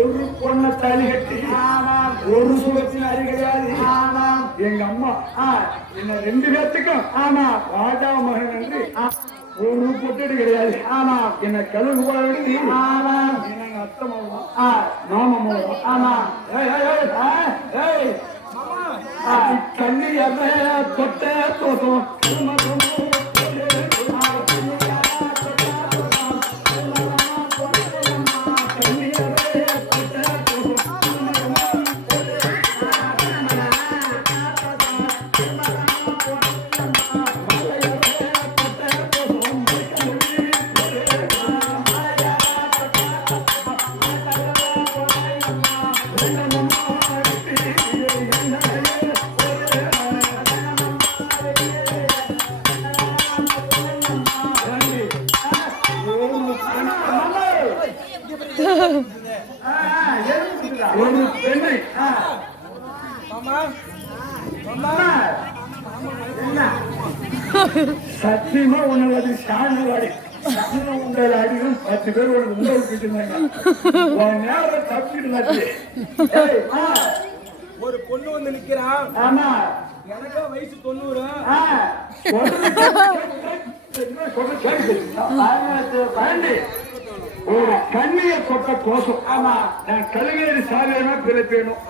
ஒரு பொண்ண தாலி கட்டி ஒரு சுகத்தின் அறி கிடையாது. எங்க அம்மா என்ன 2 பேர்த்துக்கும் ராஜா மகன் என்று ஒரு பொட்டடி கிடையாது. என்ன கழுகு போல விடுதி அத்தை மூலம் மாமா மூலம் கண்ணி தொட்ட தோசம் ஒரு பெண்ணை சத்தியமா உன்னது சாணவாடி உண்டல் அடிக்கும் 10 பேர் உனக்கு உண்டல் நேரம் தப்பிட்டு ஒரு பொண்ணு வந்து நிக்கிறான். ஆமா எனக்கா வயசு 90. ஒரு கண்ணிய கொட்ட கோசம். நான் கழுகேறி சாலையா பிறப்பேனும்.